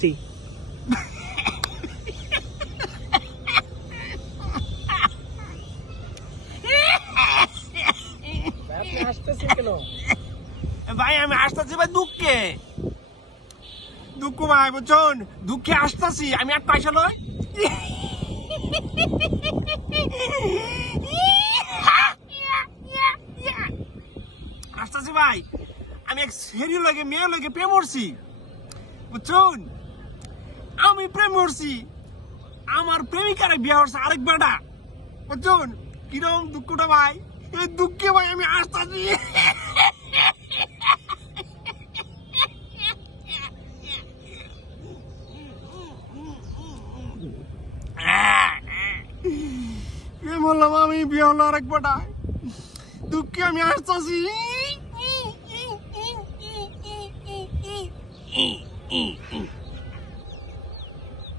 আসছি। আপনি আসতেছেন কেন? ভাই আমি আসতেছি ভাই দুঃখে, দুঃখ ভাই বুঝছেন, দুঃখে আসতেছি আমি। আর পয়সা নয় আসতেছি ভাই। আমি এক সেরি লাগে মেয়ে লাগে প্রেম করছি বুঝছেন, আমি প্রেম করছি, আমার প্রেমিকারে বিয়ে করছে আরেক বেটা বুঝছেন। কিরম দুঃখটা ভাই, এই দুঃখে ভাই আমি আসতেছি। বললাম আমি বিয়ে হলো আরেক বেটা, দুঃখে আমি আসতেছি।